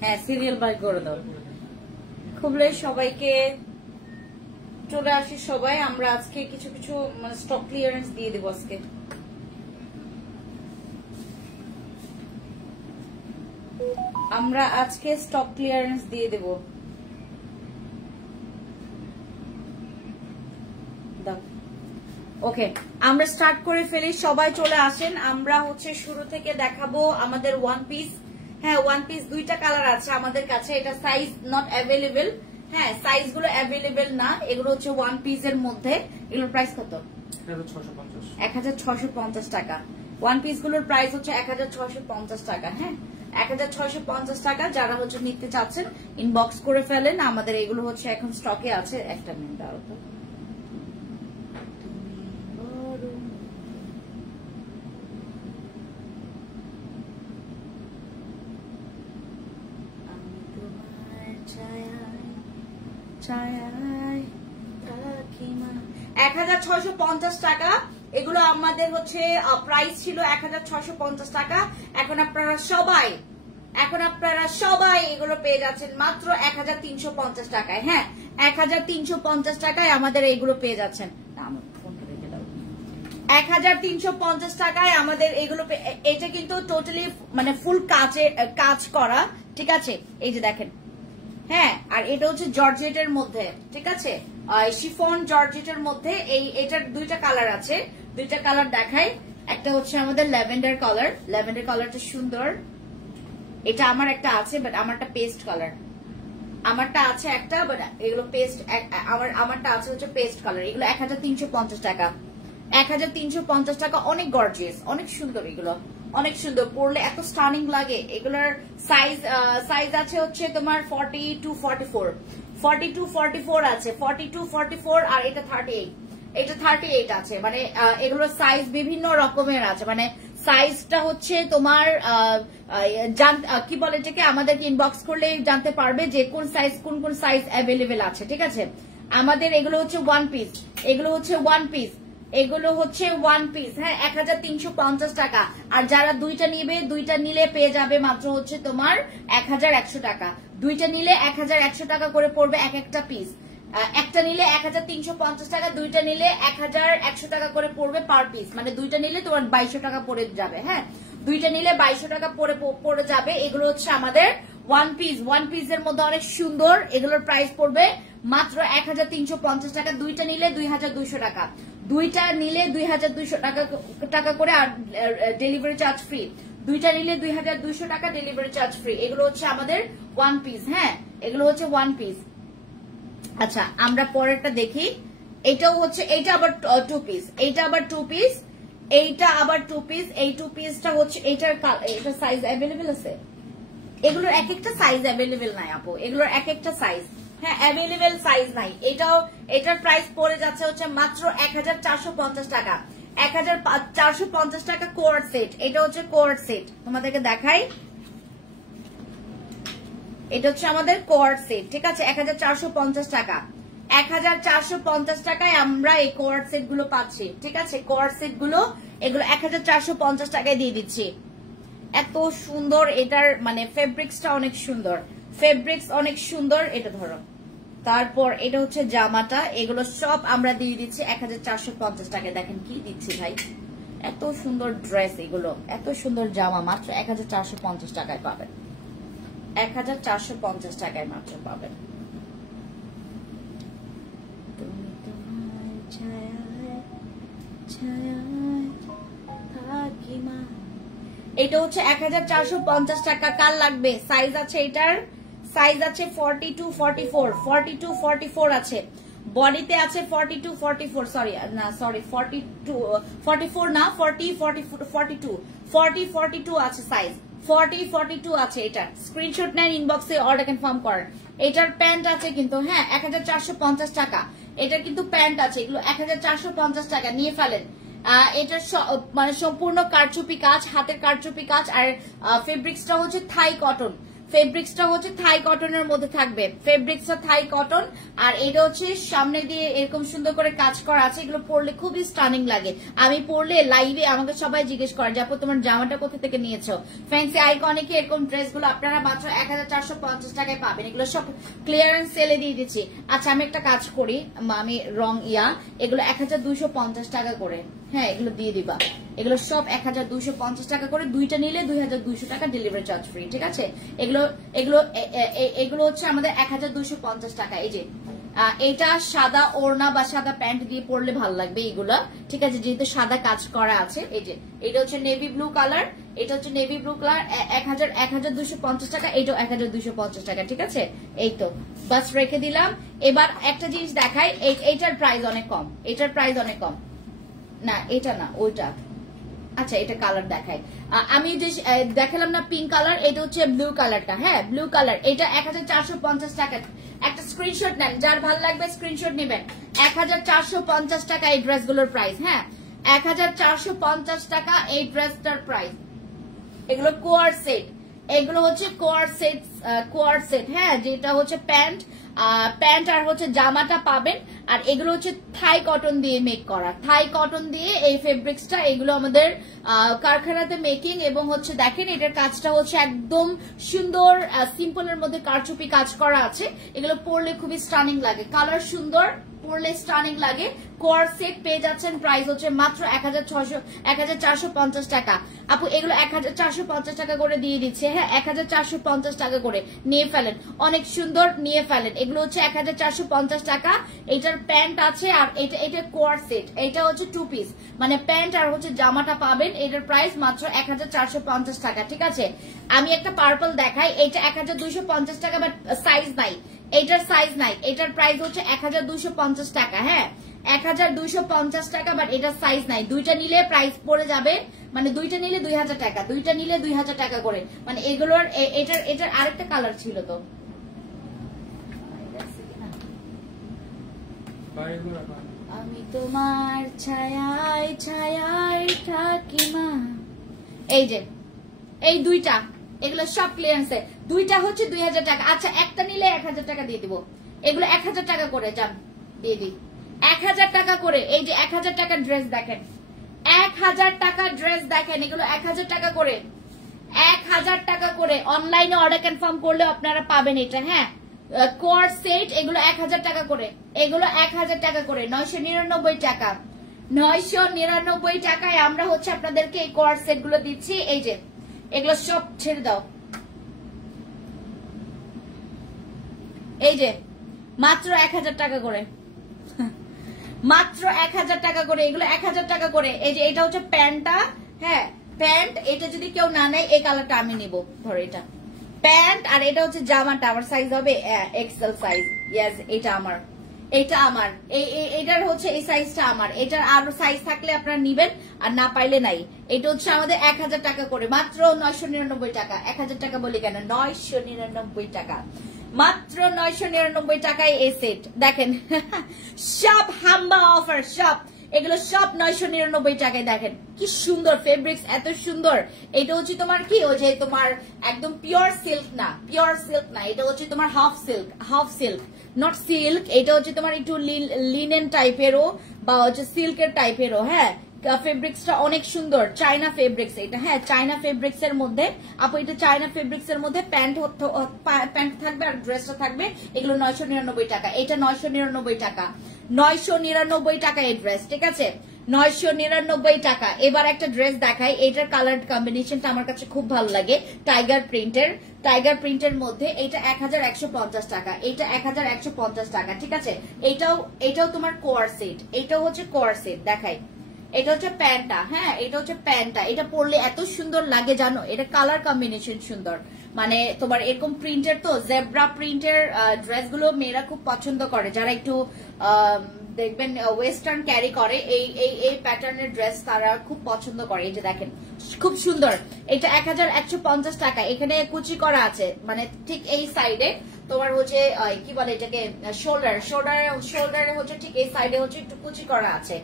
হ্যাঁ serial by করে দাও। খুবলে সবাইকে চলে আসি সবাই, আমরা আজকে কিছু কিছু মানে স্টক ক্লিয়ারেন্স দিয়ে দেবো আজকে। আমরা আজকে স্টক ক্লিয়ারেন্স দিয়ে দেবো। ওকে, আমরা স্টার্ট করে ফেলি, সবাই চলে আসেন। আমরা হচ্ছে শুরু থেকে দেখাবো আমাদের ওয়ান পিস। হ্যাঁ ওয়ান পিস দুইটা কালার আছে আমাদের কাছে, এটা সাইজ নট অ্যাভেলেবেল। হ্যাঁ সাইজ গুলো অ্যাভেলেবেল না, এগুলো হচ্ছে ওয়ান পিস এর মধ্যে। এগুলোর প্রাইস কত? 1650 টাকা। ওয়ান পিস গুলোর প্রাইস হচ্ছে 1650 টাকা। হ্যাঁ 1650 টাকা। যারা হচ্ছে নিতে চাচ্ছেন ইনবক্স করে ফেলেন। আমাদের এগুলো হচ্ছে এখন স্টকে আছে। একটা মিনিট দাও তো। এক 1650 টাকা। এগুলো আমাদের হচ্ছে প্রাইস ছিল 1650 টাকা। এখন আপনারা সবাই এগুলো পেয়ে যাচ্ছেন মাত্র 1350 টাকায়। হ্যাঁ 1350 টাকায় আমাদের এইগুলো পেয়ে যাচ্ছেন। 1350 টাকায় আমাদের এগুলো। এটা কিন্তু টোটালি মানে ফুল কাজ করা, ঠিক আছে? এই যে দেখেন। হ্যাঁ আর এটা হচ্ছে জর্জেটের মধ্যে, ঠিক আছে? শিফন জর্জেটের মধ্যে। এটার দুইটা কালার আছে, দুইটা কালার দেখাই। একটা হচ্ছে আমাদের ল্যাভেন্ডার কালার। ল্যাভেন্ডার কালারটা সুন্দর। এটা আমার একটা আছে, বাট আমারটা পেস্ট কালার। আমারটা আছে একটা, বাট এগুলো পেস্ট। আমারটা আছে হচ্ছে পেস্ট কালার। এগুলো 1350 টাকা। 1350 টাকা। অনেক গর্জিয়াস, অনেক সুন্দর। এগুলো অনেক সুন্দর, পরলে এত স্টানিং লাগে। এগুলোর সাইজ আছে হচ্ছে তোমার 42-44 আছে। 42-44 আর এটা 38। এটা 38 আছে। মানে এগুলোর সাইজ বিভিন্ন রকমের আছে। মানে সাইজটা হচ্ছে তোমার কি বলে এটাকে, আমাদেরকে ইনবক্স করলে জানতে পারবে যে কোন সাইজ অ্যাভেলেবেল আছে, ঠিক আছে? আমাদের এগুলো হচ্ছে ওয়ান পিস। এগুলো হচ্ছে ওয়ান পিস। হ্যাঁ 1350 টাকা। আর যারা দুইটা নিবে, দুইটা নিলে পেয়ে যাবে মাত্র হচ্ছে তোমার 1100 টাকা। দুইটা নিলে 1100 টাকা করে পড়বে এক একটা পিস। একটা নিলে 1350 টাকা, দুইটা নিলে 1100 টাকা করে পড়বে পার পিস। মানে দুইটা নিলে তোমার 2200 টাকা পড়ে যাবে। হ্যাঁ দুইটা নিলে 2200 টাকা পড়ে যাবে। এগুলো হচ্ছে আমাদের ওয়ান পিস। ওয়ান পিসের মধ্যে অনেক সুন্দর। এগুলোর প্রাইস পড়বে মাত্র 1350 টাকা। দুইটা নিলে 2200 টাকা। দুইটা নিলে 2200 টাকা করে, আর ডেলিভারি চার্জ ফ্রি। দুইটা নিলে 2200 টাকা, ডেলিভারি চার্জ ফ্রি। এগুলো হচ্ছে আমাদের ওয়ান পিস। হ্যাঁ এগুলো হচ্ছে ওয়ান পিস। আচ্ছা আমরা পরেরটা দেখি। এটাও হচ্ছে, এইটা আবার টু পিস। এইটা আবার টু পিস। এইটা আবার টু পিস। এই টু পিসটা হচ্ছে এটা সাইজ অ্যাভেলেবেল আছে। এগুলোর এক একটা সাইজ অ্যাভেলেবেল নাই আপু। এগুলোর এক একটা সাইজ হ্যাঁ অ্যাভেলেবেল সাইজ নাই। এটার প্রাইস পড়ে যাচ্ছে হচ্ছে মাত্র 1450 টাকা। 1450 টাকা কোয়ার্ড সেট। এটা হচ্ছে কোয়ার্ড সেট, তোমাদেরকে দেখাই। এটা হচ্ছে আমাদের কোয়ার্ড সেট, ঠিক আছে? 1450 টাকা। 1450 টাকায় আমরা এই কোয়ার্ড সেট গুলো পাচ্ছি, ঠিক আছে? কোয়ার্ড সেট গুলো এগুলো 1450 টাকায় দিয়ে দিচ্ছি। এত সুন্দর। এটার মানে ফেব্রিক্সটা অনেক সুন্দর। ফেব্রিক্স অনেক সুন্দর। এটা ধরো। তারপর এটা হচ্ছে জামাটা। এগুলো সব আমরা দিয়ে দিচ্ছি 1450 টাকায়। দেখেন কি দিচ্ছি ভাই, এত সুন্দর ড্রেস। এগুলো এত সুন্দর জামা মাত্র 1450 টাকায় পাবেন। 1450 টাকায় মাত্র পাবেন। তুমি তোমার ছায়ায় ছায়ায় থাকি মা। এটা হচ্ছে 1450 টাকা। কার লাগবে? সাইজ আছে, এটার সাইজ আছে 42-44। 42-44 আছে। বডিতে আছে 42-44, সরি না, সরি 42-44 না, 40-42 আছে সাইজ। 40-42 আছে। এটা স্ক্রিনশট নেন, ইনবক্সে অর্ডার কনফার্ম করেন। এটার প্যান্ট আছে কিন্তু। হ্যাঁ 1450 টাকা। এটার কিন্তু প্যান্ট আছে। এগুলো 1450 টাকা, নিয়ে ফেলেন। এটার মানে সম্পূর্ণ কারচুপি কাজ, হাতের কারচুপি কাজ। আর ফেব্রিক্সটা হচ্ছে থাই কটন। ফেব্রিক্সটা হচ্ছে থাই কটনের মধ্যে থাকবে, ফেব্রিক্সটা থাই কটন। আর এটা হচ্ছে সামনে দিয়ে এরকম সুন্দর করে কাজ করা আছে, এগুলো পরলে খুবই স্টানিং লাগে। আমি পরলে লাইভে আমাকে সবাই জিজ্ঞেস করে যে আপু তোমার জামাটা কোথা থেকে নিয়েছো। ফ্যান্সি আইকনিকে এরকম ড্রেসগুলো আপনারা মাত্র 1450 টাকায় পাবেন, এগুলো সব ক্লিয়ারেন্স সেলে দিয়ে দিচ্ছি। আচ্ছা আমি একটা কাজ করি, আমি রং এগুলো 1250 টাকা করে, হ্যাঁ এগুলো দিয়ে দিবা, এগুলো সব 1250 টাকা করে, দুইটা নিলে 2200 টাকা ডেলিভারি চার্জ ফ্রি, ঠিক আছে। এগুলো এগুলো এগুলো হচ্ছে আমাদের 1250 টাকা। এই যে এটা সাদা ওড়না বা সাদা প্যান্ট দিয়ে পরলে ভালো লাগবে এগুলা, ঠিক আছে, যেহেতু সাদা কাজ করা আছে। এই যে এটা হচ্ছে নেভি ব্লু কালার, এটা হচ্ছে নেভি ব্লু কালার, 1250 টাকা, এটাও 1250 টাকা, ঠিক আছে। এই তো বাস রেখে দিলাম। এবার একটা জিনিস দেখাই, এইটার প্রাইস অনেক কম, এটার প্রাইস অনেক কম না, এটা না ওইটা। আচ্ছা এটা কালার দেখাই, আমি যে দেখালাম না পিঙ্ক কালার, এটা হচ্ছে ব্লু কালারটা, হ্যাঁ ব্লু কালার, এটা 1450 টাকা। একটা স্ক্রিনশট নেন, যার ভালো লাগবে স্ক্রিনশট নেবেন। 1450 টাকা এই ড্রেসগুলোর প্রাইস, হ্যাঁ 1450 টাকা এই ড্রেসটার প্রাইস। এগুলো কোয়ার সেট, এগুলো হচ্ছে কোয়ার সেট, হ্যাঁ যেটা হচ্ছে প্যান্ট আর হচ্ছে জামাটা পাবেন। আর এগুলো হচ্ছে থাই কটন দিয়ে মেক করা, থাই কটন দিয়ে এই ফেব্রিক্সটা, এগুলো আমাদের কারখানাতে মেকিং। এবং হচ্ছে দেখেন এটার কাজটা হচ্ছে একদম সুন্দর সিম্পলের মধ্যে কারচুপি কাজ করা আছে, এগুলো পরলে খুবই স্টানিং লাগে, কালার সুন্দর, পরলে স্টানিং লাগে। কোয়ার সেট পেয়ে যাচ্ছেন, প্রাইস হচ্ছে মাত্র 1450 টাকা। আপু এগুলো 1450 টাকা করে দিয়ে দিচ্ছে, হ্যাঁ 1450 টাকা করে নিয়ে ফেলেন, অনেক সুন্দর নিয়ে ফেলেন। এগুলো হচ্ছে 1450 টাকা। এটার প্যান্ট আছে, আর এটা কোয়ার সেট, এটা হচ্ছে 2 পিস, মানে প্যান্ট আর হচ্ছে জামাটা পাবেন। এটার প্রাইস মাত্র 1450 টাকা, ঠিক আছে। আমি একটা পার্পল দেখাই, এটা 1250 টাকা, বাট সাইজ নাই, এটার সাইজ নাই, এটার প্রাইস হচ্ছে 1250 টাকা, হ্যাঁ 1250 টাকা, বাট এটার সাইজ নাই। দুইটা নিলে প্রাইস পড়ে যাবে, মানে দুইটা নিলে 2000 টাকা, দুইটা নিলে 2000 টাকা করে। মানে এগুলোর এটার আরেকটা কালার ছিল তো, আমি তোমার ছায়ায় ছায়ায় থাকি মা। এই যে এই দুইটা, এগুলো সব ক্লিয়ারেন্সে, দুইটা হচ্ছে 2000 টাকা। আচ্ছা একটা নিলে 1000 টাকা দিয়ে দিব, এগুলো 1000 টাকা করে, যান দিয়ে দিই 1000 টাকা করে। এই যে 1000 টাকার ড্রেস দেখেন, 1000 টাকার ড্রেস দেখেন, এগুলো 1000 টাকা করে, 1000 টাকা করে। অনলাইনে অর্ডার কনফার্ম করলে আপনারা পাবেন এটা, হ্যাঁ কোয়ার সেট, এগুলো 1000 টাকা করে, এগুলো 1000 টাকা করে, 999 টাকা, 999 টাকায় আমরা হচ্ছে আপনাদেরকে এই কোয়ার সেট গুলো দিচ্ছি। এই যে এগুলো সব ছেড়ে দাও, এই যে মাত্র 1000 টাকা করে, মাত্র 1000 টাকা করে, এগুলো 1000 টাকা করে। এই যে এটা হচ্ছে প্যান্টটা, হ্যাঁ প্যান্ট, এটা যদি কেউ না নেয় এই কালারটা আমি নিব, ধরো এটা প্যান্ট, আর এটা হচ্ছে জামাটা, আমার সাইজ হবে এক্সেল সাইজ, ইয়েস এটা আমার, এটা আমার, এটার হচ্ছে এই সাইজটা আমার, এটার আরো সাইজ থাকলে আপনারা নিবেন, আর না পাইলে নাই। এটা হচ্ছে আমাদের 1000 টাকা করে, মাত্র 999 টাকা, 1000 টাকা বলি কেন, 999 টাকা, মাত্র 999 টাকায় এই সেট দেখেন। সব হাম্বা অফার, সব এগুলো সব 999 টাকায়। দেখেন কি সুন্দর ফেব্রিক্স, এত সুন্দর। এটা হচ্ছে তোমার কি, ওই যে তোমার একদম পিওর সিল্ক না, পিওর সিল্ক না, এটা হচ্ছে তোমার half silk, half silk not silk, এটা হচ্ছে তোমার একটু লিনেন টাইপেরও বা হচ্ছে সিল্কের টাইপেরও, হ্যাঁ ফেব্রিক্সটা অনেক সুন্দর, চায়না ফেব্রিক্স এটা, হ্যাঁ চায়না ফেব্রিক্স এর মধ্যে। আপু এটা চায়না ফেব্রিক্স এর মধ্যে প্যান্ট থাকবে আর ড্রেসটা থাকবে, এগুলো 999 টাকা, এটা 999 টাকা, 999 টাকা এই ড্রেস, ঠিক আছে 999 টাকা। এবার একটা ড্রেস দেখাই, এটার কালার কম্বিনেশনটা আমার কাছে খুব ভালো লাগে, টাইগার প্রিন্টের মধ্যে, এটা 1150 টাকা, এটা 1150 টাকা, ঠিক আছে। এটাও তোমার কোয়ার সেট, এটাও হচ্ছে কোয়ার সেট দেখাই, এটা হচ্ছে প্যান্টটা, হ্যাঁ এটা হচ্ছে প্যান্টটা, এটা পরলে এত সুন্দর লাগে জানো, এটা কালার কম্বিনেশন সুন্দর, মানে তোমার এরকম প্রিন্টের, তো জেব্রা প্রিন্টের ড্রেসগুলো মেয়েরা খুব পছন্দ করে, যারা একটু দেখবেন ওয়েস্টার্ন ক্যারি করে, এই প্যাটার্নের ড্রেস তারা খুব পছন্দ করে। এই যে দেখেন খুব সুন্দর, এটা 1150 টাকা, এখানে কুচি করা আছে, মানে ঠিক এই সাইডে তোমার হচ্ছে কি বলে এটাকে, শোল্ডারে হচ্ছে ঠিক এই সাইডে হচ্ছে একটু কুচি করা আছে।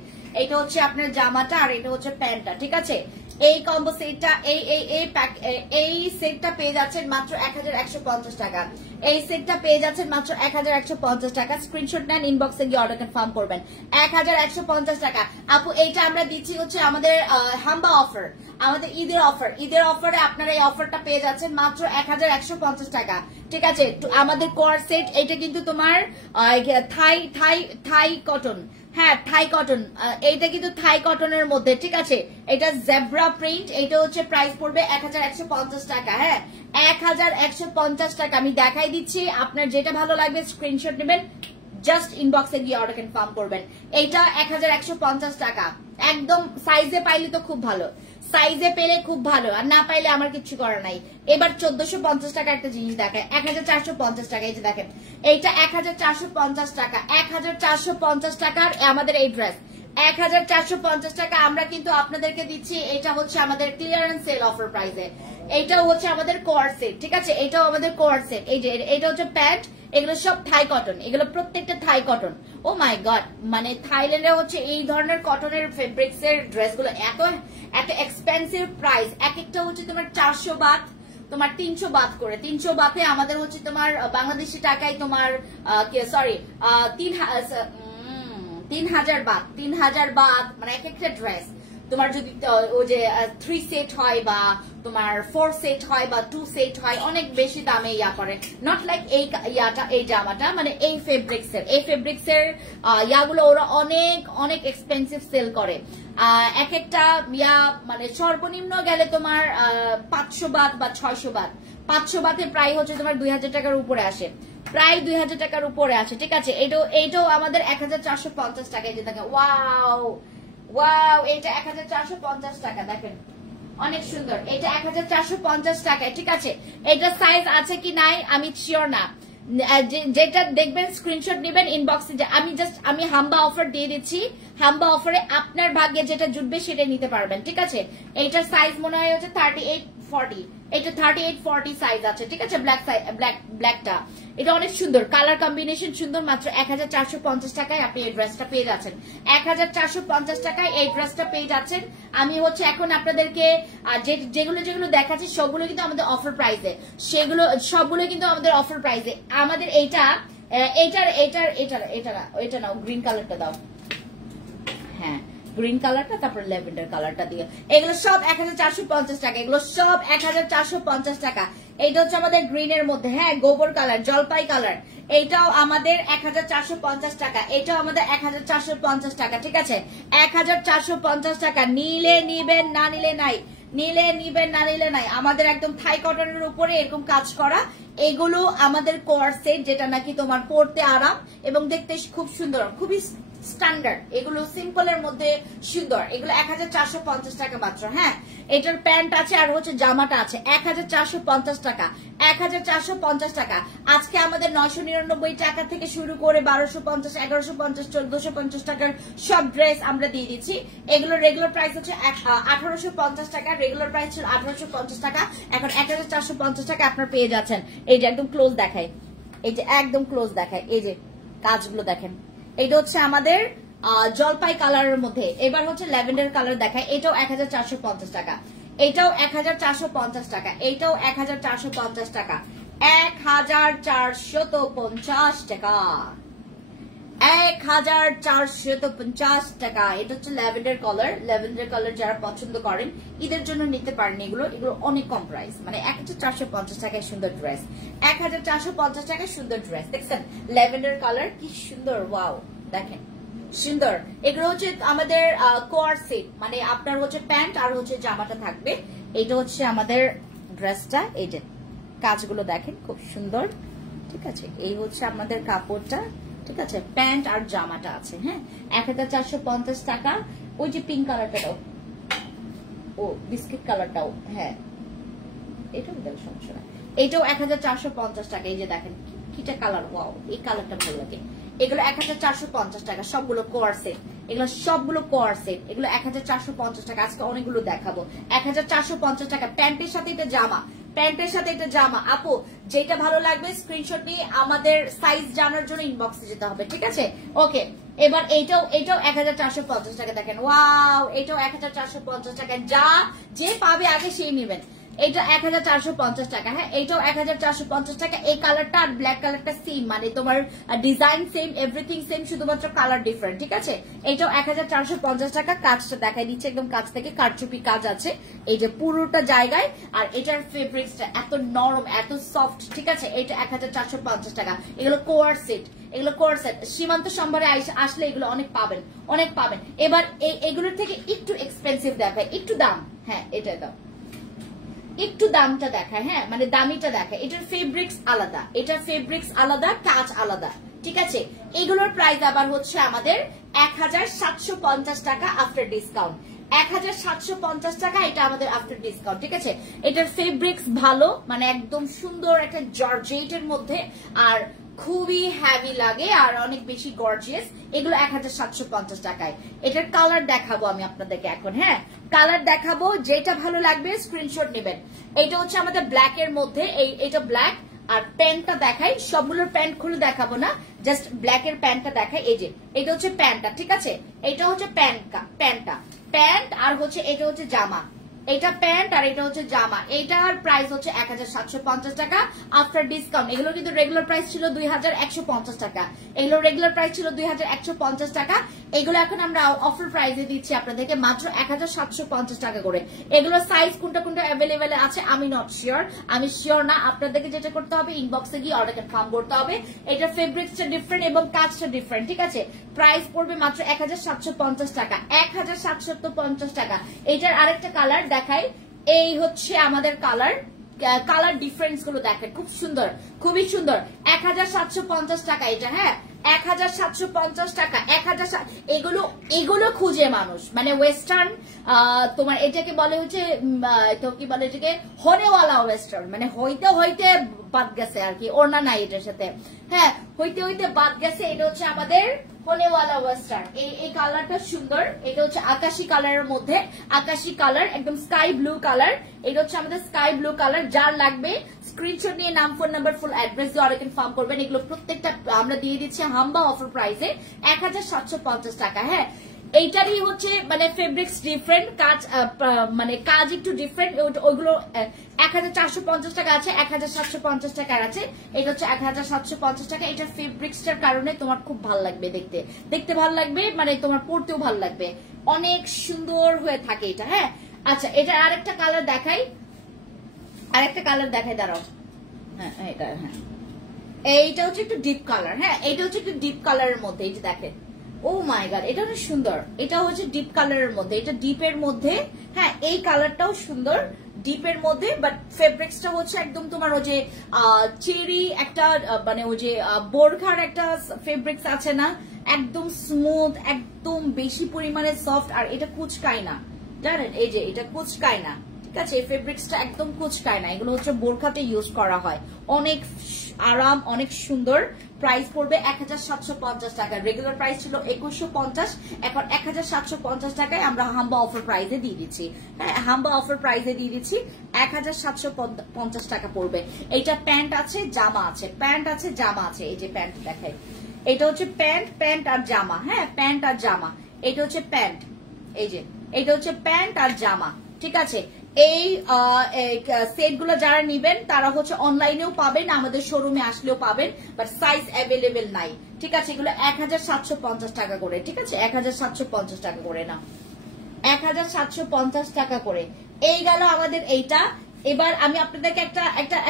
এটা হচ্ছে আপনার জামাটা, আর এটা হচ্ছে প্যান্টটা, ঠিক আছে। এই কম্বো সেটটা এই সেটটা পেয়ে যাচ্ছেন মাত্র 1150 টাকা। এই সেটটা পেয়ে যাচ্ছেন মাত্র 1150 টাকা। স্ক্রিনশট নেন, ইনবক্সে গিয়ে অর্ডার কনফার্ম করবেন। 1150 টাকা। আপু এইটা আমরা দিচ্ছি হচ্ছে আমাদের হাম্বা অফার, আমাদের ঈদের অফারে আপনারা এই অফারটা পেয়ে যাচ্ছেন মাত্র 1150 টাকা। ঠিক আছে, আমাদের কোয়ার সেট এটা কিন্তু তোমার থাই কটন, হ্যাঁ থাই কটন, এইটা কিন্তু থাই কটনের মধ্যে। ঠিক আছে, এটা জেব্রা প্রিন্ট, এটা হচ্ছে প্রাইস পড়বে 1150 টাকা। হ্যাঁ 1150 টাকা। আমি দেখাই দিচ্ছি, আপনার যেটা ভালো লাগবে স্ক্রিনশট নেবেন, জাস্ট ইনবক্সে গিয়ে অর্ডার কনফার্ম করবেন। এইটা 1150 টাকা। একদম সাইজে পাইলে তো খুব ভালো, সাইজে পেলে খুব ভালো, আর না পাইলে আমার কিছু করার নাই। এবার 1450 টাকা একটা জিনিস দেখায়, 1450 টাকা। এই যে দেখেন, এইটা 1450 টাকা। 1450 টাকার আমাদের এই ড্রেস 1450 টাকা আমরা কিন্তু আপনাদেরকে দিচ্ছি। এটা হচ্ছে আমাদের ক্লিয়ারেন্স সেল অফার প্রাইসে। এইটাও হচ্ছে আমাদের কোয়ার সেট। ঠিক আছে, এটাও আমাদের কোয়ার সেট। এই যে এটা হচ্ছে প্যান্ট, এগুলো সব থাই কটন, এগুলো প্রত্যেকটা থাই কটন। ও মাই গড, মানে থাইল্যান্ডে হচ্ছে এই ধরনের কটনের ফেব্রিক্স এর ড্রেস গুলো এত এত এক্সপেন্সিভ প্রাইস। এক একটা হচ্ছে তোমার 400 বাত, তোমার 300 বাত করে। 300 বাতে আমাদের হচ্ছে তোমার বাংলাদেশি টাকায় তোমার সরি 3000 বাত, 3000 বাত, মানে এক একটা ড্রেস তোমার যদি ওই যে 3 সেট হয় বা তোমার 4 সেট হয় বা 2 সেট হয়, অনেক বেশি দামে ইয়া করে। নট লাইক এই জামাটা, মানে এই ফেব্রিক্স এর ইয়াগুলো ওরা অনেক অনেক এক্সপেন্সিভ সেল করে। এক একটা ইয়া মানে সর্বনিম্ন গেলে তোমার 500 বাত বা 600 বাত। 500 বাতে প্রায় হচ্ছে তোমার 2000 টাকার উপরে আসে, প্রায় 2000 টাকার উপরে আসে। ঠিক আছে, এইটাও আমাদের 1450 টাকা। এই যে দেখেন, ওয়াও ওয়াও, এটা 1450 টাকা। দেখেন অনেক সুন্দর, এটা 1450 টাকায়। ঠিক আছে, এটা সাইজ আছে কি নাই আমি শিওর না, যেটা দেখবেন স্ক্রিনশট নেবেন, ইনবক্সে আমি হাম্বা অফার দিয়ে দিচ্ছি। হাম্বা অফারে আপনার ভাগ্যে যেটা জুটবে সেটাই নিতে পারবেন। ঠিক আছে, এইটার সাইজ মনে হয় হচ্ছে 38-40, এটা 38-40 সাইজ আছে। ঠিক আছে, ব্ল্যাকটা এটা অনেক সুন্দর, কালার কম্বিনেশন সুন্দর। মাত্র 1450 টাকায় আপনি এই ড্রেসটা পেয়ে যাচ্ছেন। 1450 টাকায় এই ড্রেসটা পেয়ে যাচ্ছেন। আমি হচ্ছে এখন আপনাদেরকে যেগুলো দেখাচ্ছি সবগুলো কিন্তু আমাদের অফার প্রাইসে, সেগুলো সবগুলো কিন্তু আমাদের অফার প্রাইসে। আমাদের এটা নাও, গ্রিন কালারটা দাও, হ্যাঁ গ্রিন কালারটা, তারপর ল্যাভেন্ডার কালারটা দিয়ে। এগুলো সব 1450 টাকা, এগুলো সব 1450 টাকা। এইটা হচ্ছে আমাদের গ্রিনের মধ্যে, হ্যাঁ গোবর কালার, জলপাই কালার, এইটাও আমাদের 1450 টাকা। এটাও আমাদের 1450 টাকা। ঠিক আছে, 1450 টাকা। নিলে নিবেন, না নিলে নাই, নিলে নিবেন, না নিলে নাই। আমাদের একদম থাই কটনের উপরে এরকম কাজ করা, এগুলো আমাদের কোয়ার সেট, যেটা নাকি তোমার পরতে আরাম এবং দেখতে খুব সুন্দর, খুবই স্ট্যান্ডার্ড। এগুলো সিম্পলের মধ্যে সুন্দর, এগুলো 1450 টাকা মাত্র। হ্যাঁ, এটার প্যান্ট আছে আর হচ্ছে জামাটা আছে 1450 টাকা। 1450 টাকা। আজকে আমাদের 999 টাকা থেকে শুরু করে 1250, 1150, 1450 টাকার সব ড্রেস আমরা দিয়ে দিচ্ছি। এগুলো রেগুলার প্রাইস হচ্ছে 1850 টাকা, রেগুলার প্রাইস ছিল 1850 টাকা, এখন 1450 টাকা আপনার পেয়ে যাচ্ছেন। এই যে একদম ক্লোজ দেখায়, এই যে একদম ক্লোজ দেখায়, এই যে কাজগুলো দেখেন। এটা হচ্ছে আমাদের জলপাই কালারের মধ্যে। এবার হচ্ছে ল্যাভেন্ডার কালার দেখায়, এটাও 1450 টাকা, এটাও 1450 টাকা, এটাও 1450 টাকা, 1450 টাকা, 1450 টাকা। এটা হচ্ছে ল্যাভেন্ডার কালার। ল্যাভেন্ডার কালার যারা পছন্দ করেন ঈদের জন্য নিতে পারেন। এগুলো অনেক কম প্রাইস, মানে 1450 টাকায় সুন্দর ড্রেস, 1450 টাকায় সুন্দর ড্রেস। দেখছেন ল্যাভেন্ডার কালার কি সুন্দর, ওয়াও দেখেন সুন্দর। এগুলো হচ্ছে আমাদের কোয়ার সেট, মানে আপনার হচ্ছে প্যান্ট আর হচ্ছে জামাটা থাকবে। এটা হচ্ছে আমাদের ড্রেসটা, এই যে কাজগুলো দেখেন খুব সুন্দর। ঠিক আছে, এই হচ্ছে আমাদের কাপড়টা। ঠিক আছে, প্যান্ট আর জামাটা আছে। হ্যাঁ, 1450 টাকা। ওই যে পিঙ্ক কালারটাও, ও বিস্কিট কালারটাও, হ্যাঁ এটাও সমস্যা না, এটাও 1450 টাকা। এই যে দেখেন কিটা কালার, ওয়াও এই কালারটা ভালো লাগে। এগুলো 1450 টাকা, সবগুলো কোয়ার সেট, এগুলো সবগুলো কোয়ার সেট, এগুলো 1450 টাকা। আজকে অনেকগুলো দেখাবো। 1450 টাকা। প্যান্টের সাথে এটা জামা, প্যান্টের সাথে এটা জামা। আপু যেটা ভালো লাগবে স্ক্রিনশট নিয়ে আমাদের সাইজ জানার জন্য ইনবক্সে যেতে হবে, ঠিক আছে? ওকে, এবার এটাও 1450 টাকা। দেখেন ওয়াও, এটাও 1450 টাকা। যে পাবে আগে সেই নেবেন। এটা 1450 টাকা। হ্যাঁ, এটাও 1450 টাকা। এই কালারটা আর ব্ল্যাক কালারটা সেম, মানে তোমার ডিজাইন সেম, এভরিথিং সেম, শুধুমাত্র কালার ডিফারেন্ট, ঠিক আছে? এটাও 1450 টাকা। কাজটা দেখাই দিচ্ছে, একদম কাছ থেকে কারচুপি কাজ আছে এই যে পুরোটা জায়গায়। আর এটার ফেব্রিক্সটা এত নরম, এত সফট, ঠিক আছে? এটা 1450 টাকা। এগুলো কোয়ার সেট, এগুলো কোয়ার সেট। সীমান্ত সম্ভারে আসলে এগুলো অনেক পাবেন, অনেক পাবেন। এবার এগুলোর থেকে একটু এক্সপেন্সিভ দেখায়, একটু দাম। হ্যাঁ, এটা দাও, একটু দামটা দেখায়। হ্যাঁ, মানে দামিটা দেখায়। এটার ফেব্রিক্স আলাদা, এটার ফেব্রিক্স আলাদা, কাজ আলাদা, ঠিক আছে? এগুলোর প্রাইস আবার হচ্ছে আমাদের 1750 টাকা আফটার ডিসকাউন্ট। 1750 টাকা এটা আমাদের আফটার ডিসকাউন্ট, ঠিক আছে? এটার ফেব্রিক্স ভালো, মানে একদম সুন্দর একটা জর্জেটের মধ্যে, আর খুবই হ্যাভি লাগে আর অনেক বেশি গর্জিয়াস। এগুলো 1750 টাকায়। এটার কালার দেখাবো আমি আপনাদেরকে এখন। হ্যাঁ, কালার দেখাবো, যেটা ভালো লাগবে স্ক্রিনশট নেবেন। এটা হচ্ছে আমাদের ব্ল্যাক এর মধ্যে, এটা ব্ল্যাক। আর প্যান্টটা দেখাই, সবগুলোর প্যান্ট খুলে দেখাবো না, জাস্ট ব্ল্যাক এর প্যান্টটা দেখাই। এই যে এটা হচ্ছে প্যান্টটা, ঠিক আছে? এটা হচ্ছে প্যান্টটা, প্যান্ট আর হচ্ছে এটা হচ্ছে জামা। এটা প্যান্ট আর এটা হচ্ছে জামা। এটার প্রাইস হচ্ছে 1750 টাকা আফটার ডিসকাউন্ট। এগুলো কিন্তু রেগুলার প্রাইস ছিল 2150 টাকা। এগুলো রেগুলার প্রাইস ছিল 2150 টাকা। এগুলো এখন আমরা অফার প্রাইসে দিচ্ছি আপনাদেরকে মাত্র 1750 টাকা করে। এগুলো সাইজ কোনটা কোনটা অ্যাভেলেবেল আছে আমি নট শিওর, আমি শিওর না। আপনাদেরকে যেটা করতে হবে ইনবক্সে গিয়ে অর্ডার কনফার্ম করতে হবে। এটা ফেব্রিক্সটা ডিফারেন্ট এবং কাজটা ডিফারেন্ট, ঠিক আছে? প্রাইস পড়বে মাত্র 1750 টাকা, 1750 টাকা। এটার আরেকটা কালার দেখাই, এই হচ্ছে আমাদের কালার ডিফারেন্স গুলো দেখেন, খুব সুন্দর, খুবই সুন্দর। 1750 টাকা এটা। হ্যাঁ, 1750 টাকা। এগুলো খুঁজে মানুষ, মানে ওয়েস্টার্ন, তোমার এটাকে বলে হচ্ছে, তো কি বলে এটাকে, হনেওয়ালা ওয়েস্টার্ন, মানে হইতে হইতে বাদ গেছে আর কি, ওড়না নাই এটার সাথে। হ্যাঁ, হইতে হইতে বাদ গেছে। এটা হচ্ছে আমাদের হনেওয়ালা ওয়েস্টার্ন। এই কালারটা সুন্দর। এটা হচ্ছে আকাশি কালারের মধ্যে, আকাশি কালার, একদম স্কাই ব্লু কালার। এটা হচ্ছে আমাদের স্কাই ব্লু কালার। যার লাগবে স্ক্রিনশট নিয়ে নাম, ফোন নাম্বার, ফুল অ্যাড্রেস দিয়ে অর্ডার কনফার্ম করবেন। এগুলো প্রত্যেকটা আমরা দিয়ে দিচ্ছি হাম্বা অফার প্রাইসে 1750 টাকা। হ্যাঁ, এইটারই হচ্ছে মানে ফেব্রিক্স ডিফারেন্ট, কাজ মানে কাজ একটু ডিফারেন্ট। ওইগুলো 1450 টাকা আছে, 1750 টাকার আছে। এটা হচ্ছে 1750 টাকা। এটার ফেব্রিক্সটার কারণে তোমার খুব ভালো লাগবে, দেখতে ভালো লাগবে, মানে তোমার পরতেও ভালো লাগবে, অনেক সুন্দর হয়ে থাকে এটা। হ্যাঁ, আচ্ছা, এটা আরেকটা কালার দেখাই, দাঁড়াও। হ্যাঁ, এটা, হ্যাঁ, এইটা হচ্ছে একটু ডিপ কালার। হ্যাঁ, এটা হচ্ছে একটু ডিপ কালারের মধ্যে। এই যে দেখেন, ও মাই গড, এটা অনেক সুন্দর। এটা হচ্ছে ডিপ কালারের মধ্যে, এটা ডিপের মধ্যে। হ্যাঁ, এই কালারটাও সুন্দর, ডিপের মধ্যে, বাট ফেব্রিক্সটা হচ্ছে একদম তোমার ওই যে চেরি একটা, মানে ওই যে বোরখার একটা ফেব্রিক্স আছে না, একদম স্মুথ, একদম বেশি পরিমাণে সফট। আর এটা কুচকায় না, জানেন? এই যে এটা কুচকায় না, ঠিক আছে? এই ফেব্রিক্সটা একদম কুচকায় না। এগুলো হচ্ছে বোরখাতে ইউজ করা হয়, অনেক আরাম, অনেক সুন্দর। প্রাইস পড়বে 1750 টাকা। রেগুলার প্রাইস ছিল 2150, এখন 1750 টাকায় আমরা হাম্বা অফার প্রাইসে দিয়ে দিচ্ছি। হ্যাঁ, হাম্বা অফার প্রাইসে দিয়ে দিচ্ছি, 1750 টাকা পড়বে। এইটা প্যান্ট আছে, জামা আছে, প্যান্ট আছে, জামা আছে। এই যে প্যান্ট দেখাই, এটা হচ্ছে প্যান্ট আর জামা। হ্যাঁ, প্যান্ট আর জামা। এটা হচ্ছে প্যান্ট, এই যে এটা হচ্ছে প্যান্ট আর জামা, ঠিক আছে? এই সেট গুলো যারা নিবেন তারা হচ্ছে অনলাইনেও পাবেন, আমাদের শোরুমে আসলেও পাবেন, বাট সাইজ অ্যাভেলেবেল নাই, ঠিক আছে? এগুলো 1750 টাকা করে, ঠিক আছে? 1750 টাকা করে না, 1750 টাকা করে। এই গেল আমাদের এইটা। এবার আমি আপনাদেরকে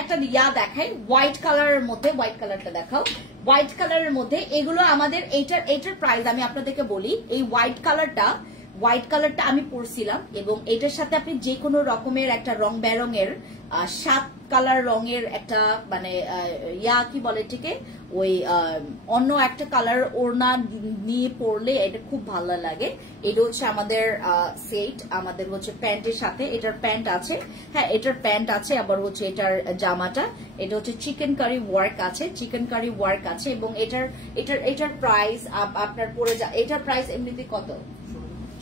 একটা ইয়া দেখাই, হোয়াইট কালারের মধ্যে। হোয়াইট কালারটা দেখাও, হোয়াইট কালারের মধ্যে। এগুলো আমাদের এইটার প্রাইস আমি আপনাদেরকে বলি। এই হোয়াইট কালারটা আমি পরছিলাম, এবং এটার সাথে আপনি যে কোনো রকমের একটা রং বেরঙের 7 কালার রঙের একটা, মানে ইয়া কি বলে এটাকে, ওই অন্য একটা কালার ওড়না নিয়ে পরলে এটা খুব ভালো লাগে। এটা হচ্ছে আমাদের সেট, আমাদের হচ্ছে প্যান্টের সাথে। এটার প্যান্ট আছে, হ্যাঁ, এটার প্যান্ট আছে, আবার হচ্ছে এটার জামাটা। এটা হচ্ছে চিকেন কারি ওয়ার্ক আছে, এবং এটার প্রাইস আপনার পড়ে এটার প্রাইস এমনিতে কত?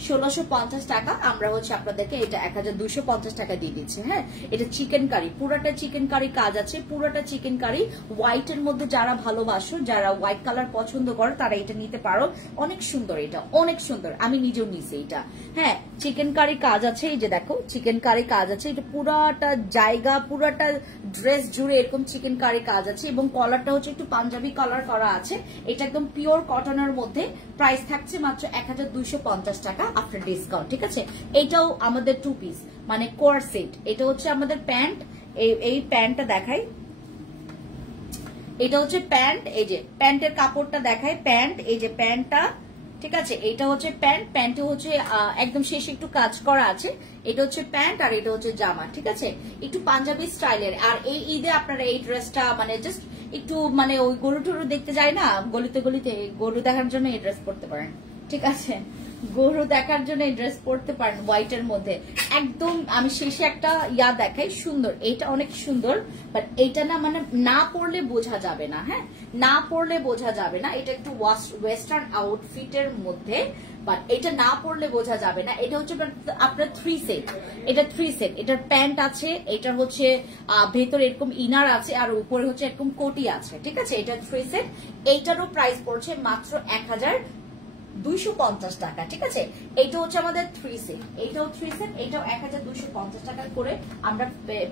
1650 টাকা আমরা হচ্ছে আপনাদেরকে এটা 1250 টাকা দিয়ে দিচ্ছি। হ্যাঁ, এটা চিকেন কারি, পুরোটা চিকেন কারি কাজ আছে, পুরোটা চিকেন কারি। হোয়াইটের মধ্যে যারা ভালোবাসো, যারা হোয়াইট কালার পছন্দ করো তারা এটা নিতে পারো। অনেক সুন্দর, এটা অনেক সুন্দর, আমি নিজেও নিছি এটা। হ্যাঁ, চিকেন কারি কাজ আছে, এই যে দেখো চিকেন কারি কাজ আছে, এটা পুরাটা জায়গা, পুরাটা ড্রেস জুড়ে এরকম চিকেন কারি কাজ আছে এবং কলারটা হচ্ছে একটু পাঞ্জাবি কালার করা আছে। এটা একদম পিওর কটনের মধ্যে, প্রাইস থাকছে মাত্র 1250 টাকা আফটার ডিসকাউন্ট। ঠিক আছে, এটাও আমাদের 2 পিস মানে কোর সেট। এটা হচ্ছে আমাদের প্যান্ট, এই প্যান্টটা দেখাই, এটা হচ্ছে প্যান্ট, এই যে প্যান্টের কাপড়টা দেখাই, প্যান্ট, এই যে প্যান্টটা। ঠিক আছে, এটা হচ্ছে প্যান্ট, প্যান্টে হচ্ছে একদম শেষে একটু কাজ করা আছে। এটা হচ্ছে প্যান্ট আর এটা হচ্ছে জামা। ঠিক আছে, একটু পাঞ্জাবি স্টাইলের। আর এই ঈদে আপনারা এই ড্রেসটা মানে জাস্ট একটু মানে ওই গরু টরু দেখতে যায় না, গলিতে গলিতে গরু দেখার জন্য এই ড্রেস পরতে পারেন। ঠিক আছে, গরু দেখার জন্য এই ড্রেস পরতে পারেন হোয়াইটের মধ্যে। একদম আমি শেষে একটা ইয়া দেখাই, সুন্দর, এইটা অনেক সুন্দর, বাট এইটা না মানে না পরলে বোঝা যাবে না। হ্যাঁ, না পরলে বোঝা যাবে না, এটা একটু ওয়েস্টার্ন আউটফিটের মধ্যে, বাট এটা না পরলে বোঝা যাবে না। এটা হচ্ছে আপনার 3 সেট, এটা 3 সেট। এটার প্যান্ট আছে, এটার হচ্ছে ভেতরে এরকম ইনার আছে আর উপরে হচ্ছে এরকম কোটি আছে। ঠিক আছে, এটা 3 সেট। এইটারও প্রাইস পড়ছে মাত্র 1250 টাকা। ঠিক আছে, এইটা হচ্ছে আমাদের 3 সেট, এইটাও 3 সেট, এইটাও 1250 টাকা করে আমরা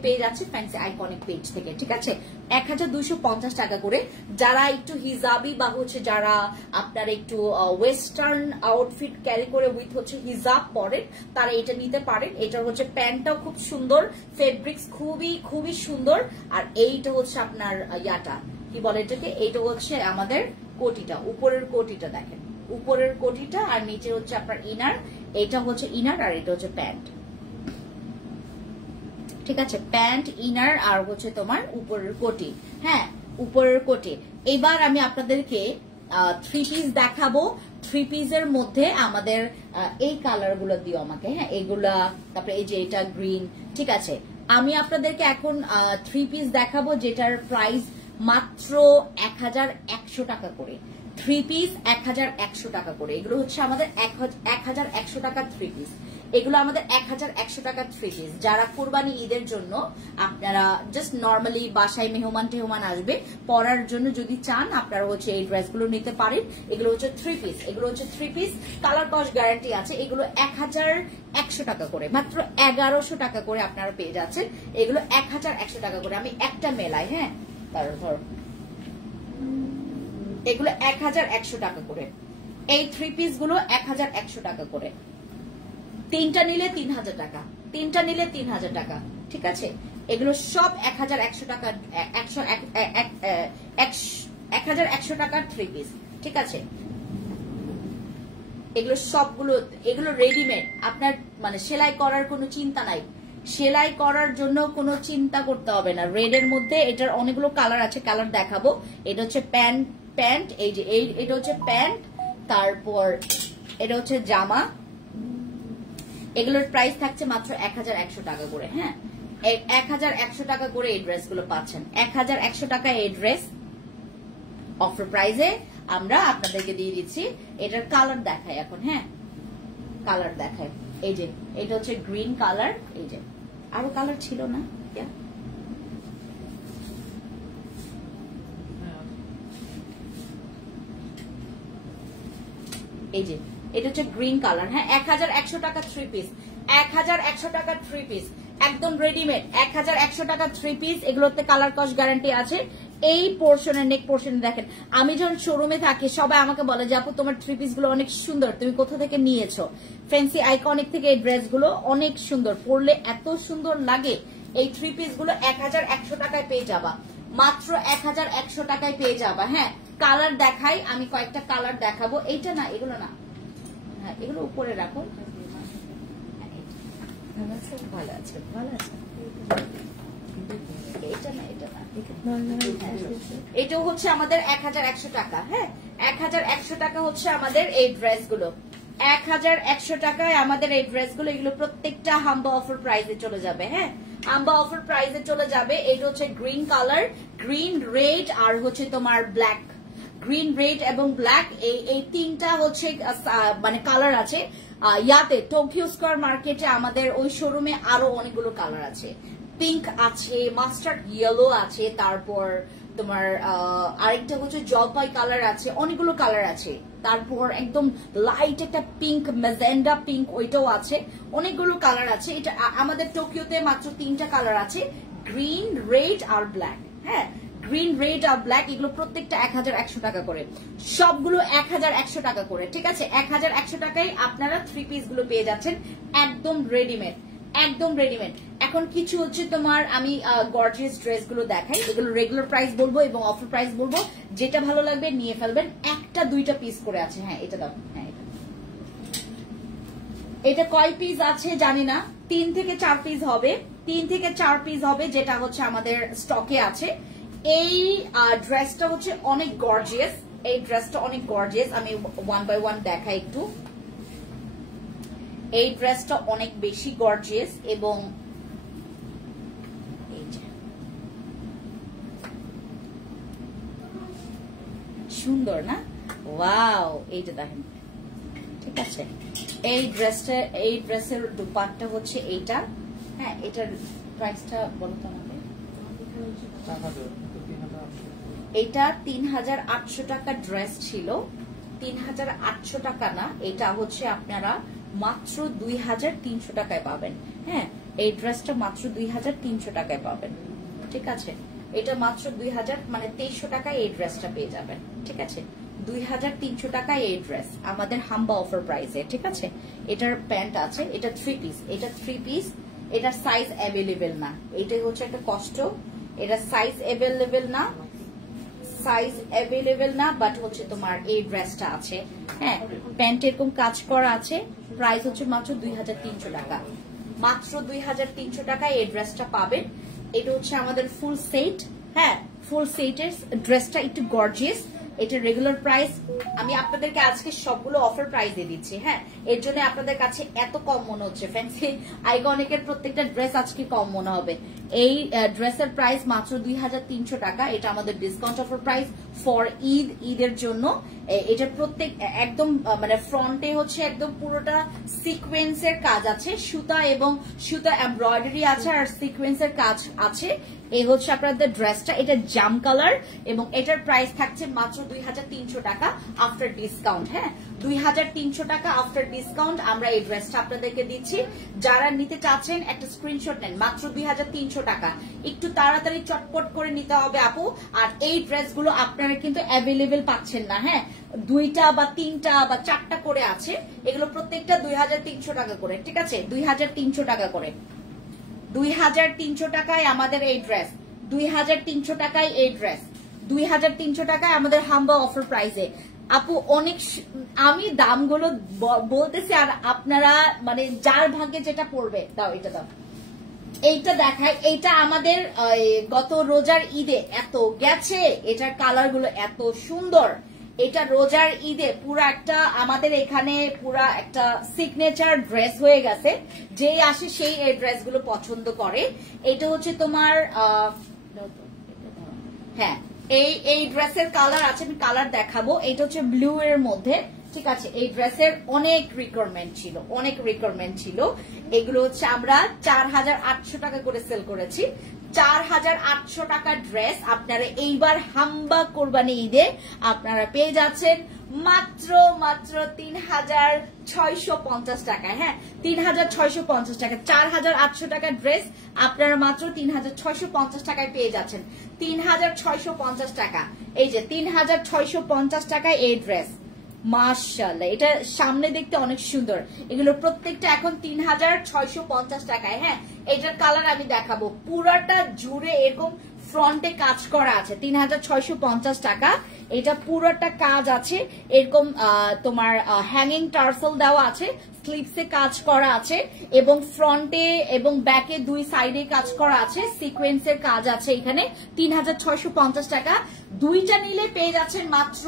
পেয়ে যাচ্ছি ফ্যান্সি আইকনিক পেজ থেকে। ঠিক আছে, 1250 টাকা করে। যারা একটু হিজাবি বা হচ্ছে যারা আপনার একটু ওয়েস্টার্ন আউটফিট ক্যারি করে উইথ হচ্ছে হিজাব পরেন, তারা এটা নিতে পারেন। এটার হচ্ছে প্যান্টটাও খুব সুন্দর, ফেব্রিক্স খুবই খুবই সুন্দর। আর এইটা হচ্ছে আপনার ইয়াটা কি বলে এটাকে, এইটা হচ্ছে আমাদের কোটিটা, উপরের কোটিটা দেখেন, উপরের কোটিটা আর নিচে হচ্ছে আপনার ইনার। এটা হচ্ছে ইনার আর এটা হচ্ছে প্যান্ট। ঠিক আছে, প্যান্ট, ইনার আর হচ্ছে তোমার উপরের কোটি। হ্যাঁ, উপরের কোটি। এবার আমি আপনাদেরকে 3 পিস দেখাবো। 3 পিসের মধ্যে আমাদের এই কালার গুলো দিও আমাকে। হ্যাঁ, এগুলা, তারপরে এই যে এটা গ্রিন। ঠিক আছে, আমি আপনাদেরকে এখন 3 পিস দেখাবো যেটার প্রাইস মাত্র 1100 টাকা করে। 3 পিস 1100 টাকা করে। এগুলো হচ্ছে আমাদের 1100 টাকার 3 পিস। এগুলো আমাদের 1100 টাকার 3 পিস। যারা কোরবানি ঈদের জন্য আপনারা জাস্ট নর্মালি বাসায় মেহমান টেহমান আসবে পরার জন্য যদি চান, আপনারা হচ্ছে এই ড্রেসগুলো নিতে পারেন। এগুলো হচ্ছে 3 পিস, এগুলো হচ্ছে 3 পিস, কালার কস্ট গ্যারান্টি আছে। এগুলো 1100 টাকা করে, মাত্র 1100 টাকা করে আপনারা পেয়ে যাচ্ছেন। এগুলো 1100 টাকা করে। আমি একটা মেলাই, হ্যাঁ, তারপর এগুলো 1100 টাকা করে। এই 3 পিস গুলো 1100 টাকা করে। 3টা নিলে 3000 টাকা, 3টা নিলে 3000 টাকা। ঠিক আছে, এগুলো সব 1100 টাকা, 1100 টাকার 3 পিস। ঠিক আছে, এগুলো সবগুলো, এগুলো রেডিমেড, আপনার মানে সেলাই করার কোনো চিন্তা নাই, সেলাই করার জন্য কোনো চিন্তা করতে হবে না। রেডের মধ্যে এটার অনেকগুলো কালার আছে, কালার দেখাবো। এটা হচ্ছে প্যান্ট, এই যে এটা হচ্ছে প্যান্ট, তারপর এটা হচ্ছে জামা। এগুলোর প্রাইস থাকছে মাত্র 1100 টাকা করে। হ্যাঁ, 1100 টাকা করে এই ড্রেসগুলো পাচ্ছেন। 1100 টাকা এই ড্রেস অফার প্রাইসে আমরা আপনাদেরকে দিয়ে দিচ্ছি। এটার কালার দেখাই এখন। হ্যাঁ, কালার দেখায়, এই যে এটা হচ্ছে গ্রিন কালার। এই যে আরো কালার ছিল না, এই যে এটা হচ্ছে গ্রিন কালার। হ্যাঁ, 1100 টাকা 3 পিস, 1100 টাকা 3 পিস, একদম রেডিমেড। 1100 টাকা 3 পিস। এগুলোতে কালার কস্ট গ্যারান্টি আছে। এই পোর্শনের নেক পোর্শনে দেখেন, আমি যখন শোরুমে থাকি সবাই আমাকে বলে যে আপু তোমার 3 পিস গুলো অনেক সুন্দর, তুমি কোথা থেকে নিয়েছো? ফ্যান্সি আইকনিক থেকে এই ড্রেস গুলো অনেক সুন্দর, পরলে এত সুন্দর লাগে। এই 3 পিস গুলো 1100 টাকায় পেয়ে যাবা, মাত্র 1100 টাকায় পেয়ে যাবা। হ্যাঁ, কালার দেখাই, আমি কয়েকটা কালার দেখাবো। এইটা না, এগুলো না, হ্যাঁ এগুলো উপরে রাখো। ভালো আছে, ভালো আছে। এটা না, এটা না, এটাও হচ্ছে আমাদের 1100 টাকা। হ্যাঁ, 1100 টাকা হচ্ছে আমাদের এই ড্রেসগুলো। 1100 টাকায় আমাদের এই ড্রেসগুলো, এগুলো প্রত্যেকটা হাম্বা অফার প্রাইসে চলে যাবে। হ্যাঁ, হাম্বা অফার প্রাইসে চলে যাবে। এটা হচ্ছে গ্রিন কালার, গ্রিন, রেড আর হচ্ছে তোমার ব্ল্যাক। গ্রিন, রেড এবং ব্ল্যাক, এই তিনটা হচ্ছে মানে কালার আছে। ইয়াতে টোকিও স্কয়ার মার্কেটে আমাদের ওই শোরুমে আরো অনেকগুলো কালার আছে। পিঙ্ক আছে, মাস্টার্ড ইয়েলো আছে, তারপর তোমার আরেকটা হচ্ছে জলপাই কালার আছে, অনেকগুলো কালার আছে। তারপর একদম লাইট একটা পিঙ্ক, ম্যাজেন্ডা পিঙ্ক, ওইটাও আছে, অনেকগুলো কালার আছে। এটা আমাদের টোকিওতে মাত্র 3টা কালার আছে, গ্রিন, রেড আর ব্ল্যাক। হ্যাঁ, গ্রিন, রেড আর ব্ল্যাক, এগুলো প্রত্যেকটা 1100 টাকা করে, সবগুলো 1100 টাকা করে। ঠিক আছে, 1100 টাকায় আপনারা 3 পিস গুলো পেয়ে যাচ্ছেন একদম রেডিমেড, একদম রেডিমেড। এখন কিছু হচ্ছে তোমার আমি গর্জিয়াস ড্রেস গুলো দেখাই, এগুলো রেগুলার প্রাইস বলবো এবং অফার প্রাইস বলবো, যেটা ভালো লাগবে নিয়ে ফেলবেন। একটা 2টা পিস করে আছে। হ্যাঁ, এটা দাও। হ্যাঁ, এটা কয় পিস আছে জানি না, 3 থেকে 4 পিস হবে, 3 থেকে 4 পিস হবে, যেটা হচ্ছে আমাদের স্টকে আছে। এই ড্রেসটা হচ্ছে অনেক গর্জিয়াস, এই ড্রেসটা অনেক গর্জিয়াস। আমি 1 বাই 1 দেখাই একটু। এই ড্রেসটা অনেক বেশি গর্জিয়াস এবং সুন্দর না? ওয়াও, এইটা দেখেন। ঠিক আছে, এই ড্রেসের দুপাট্টা হচ্ছে এইটা। হ্যাঁ, এটার প্রাইসটা বলো তো আমাকে। এটা 3800 টাকা ড্রেস ছিল, 3800 টাকা না, এটা হচ্ছে আপনারা মাত্র 2300 টাকায় পাবেন। হ্যাঁ, এই ড্রেসটা মাত্র 2300 টাকায় পাবেন। ঠিক আছে, এটা মাত্র 2000 মানে 2300 টাকায় এই ড্রেসটা পেয়ে যাবেন। ঠিক আছে, 2300 টাকায় এই ড্রেস আমাদের হাম্বা অফার প্রাইসে। ঠিক আছে, এটার প্যান্ট আছে, এটা 3 পিস, এটা 3 পিস, এটার সাইজ অ্যাভেলেবেল না, এটাই হচ্ছে একটা কষ্ট। এটা সাইজ অ্যাভেলেবেল না, সাইজ অ্যাভেলেবেল না, বাট হচ্ছে তোমার এই ড্রেসটা আছে। হ্যাঁ, প্যান্ট এরকম কাজ করা আছে, প্রাইস হচ্ছে মাত্র 2300 টাকা, মাত্র 2300 টাকায় এই ড্রেসটা পাবেন। এটা হচ্ছে আমাদের ফুল সেট। হ্যাঁ, ফুল সেটের ড্রেসটা একটু গর্জিয়াস। এটা রেগুলার প্রাইস, আমি আপনাদেরকে আজকে সবগুলো অফার প্রাইসে দিচ্ছি। হ্যাঁ, এর জন্য আপনাদের কাছে এত কম মনে হচ্ছে। ফ্যান্সি আইকনিকের প্রত্যেকটা ড্রেস আজকে কম মনে হবে। এই ড্রেসের প্রাইস মাত্র 2300 টাকা, এটা আমাদের ডিসকাউন্ট অফার প্রাইস ফর ঈদের জন্য। এটা প্রত্যেক একদম মানে ফ্রন্টে হচ্ছে একদম পুরোটা সিকোয়েন্সের কাজ আছে, সুতা এবং সুতা এমব্রয়ডারি আছে আর সিকোয়েন্সের কাজ আছে। এই হচ্ছে আপনাদের ড্রেসটা, এটা জাম কালার এবং এটার প্রাইস থাকছে মাত্র 2300 টাকা আফটার ডিসকাউন্ট। হ্যাঁ, 2300 টাকা আফটার ডিসকাউন্ট আমরা এই ড্রেসটা আপনাদেরকে দিচ্ছি। যারা নিতে চাচ্ছেন একটা স্ক্রিনশট নেন, মাত্র 2300 টাকা। একটু তাড়াতাড়ি চটপট করে নিতে হবে আপু। আর এই ড্রেসগুলো আপনারা কিন্তু অ্যাভেলেবেল পাচ্ছেন না। হ্যাঁ, 2টা বা 3টা বা 4টা করে আছে, এগুলো প্রত্যেকটা 2300 টাকা করে। ঠিক আছে, 2300 টাকা করে, 2300 টাকায় আমাদের এই ড্রেস, 2300 টাকায় এই ড্রেস, 2300 টাকায় আমাদের হাম্বা অফার প্রাইসে। আপু অনেক আমি দামগুলো বলতেছি আর আপনারা মানে যার ভাগ্যে যেটা পড়বে। দাও, এটা দাও, এইটা দেখায়। এইটা আমাদের গত রোজার ঈদে এত গেছে, এটার কালার গুলো এত সুন্দর। এটা রোজার ঈদে পুরো একটা আমাদের এখানে পুরো একটা সিগনেচার ড্রেস হয়ে গেছে, যেই আসে সেই এই ড্রেসগুলো পছন্দ করে। এটা হচ্ছে তোমার হ্যাঁ, এই ড্রেসের কালার আছে, আমি কালার দেখাবো। এটা হচ্ছে ব্লু এর মধ্যে। ঠিক আছে, এই ড্রেসের অনেক রিকোয়ারমেন্ট ছিল, অনেক রিকোয়ারমেন্ট ছিল। এগুলো হচ্ছে আমরা 4800 টাকা করে সেল করেছি। 4800 টাকার ড্রেস আপনারা এইবার হাম্বা কোরবানি ঈদে আপনারা পেয়ে যাচ্ছেন মাত্র 3650 টাকায়। হ্যাঁ, 3650 টাকা। 4800 টাকার ড্রেস আপনারা মাত্র 3650 টাকায় পেয়ে যাচ্ছেন। 3650 টাকা, এই যে 3650 টাকায় এই ড্রেস। মাশাআল্লাহ, এটা সামনে দেখতে অনেক সুন্দর। এগুলো প্রত্যেকটা এখন 3650 টাকায়। হ্যাঁ, এটার কালার আমি দেখাবো। পুরাটা জুড়ে এরকম ফ্রন্টে কাজ করা আছে, 3650 টাকা। এটা পুরোটা কাজ আছে এরকম, তোমার হ্যাঙ্গিং টার্সেল দেওয়া আছে, স্লিপসে কাজ করা আছে এবং ফ্রন্টে এবং ব্যাকে দুই সাইডে কাজ করা আছে, সিকোয়েন্সের কাজ আছে এখানে। 3650 টাকা। দুইটা নিলে পেয়ে যাচ্ছেন মাত্র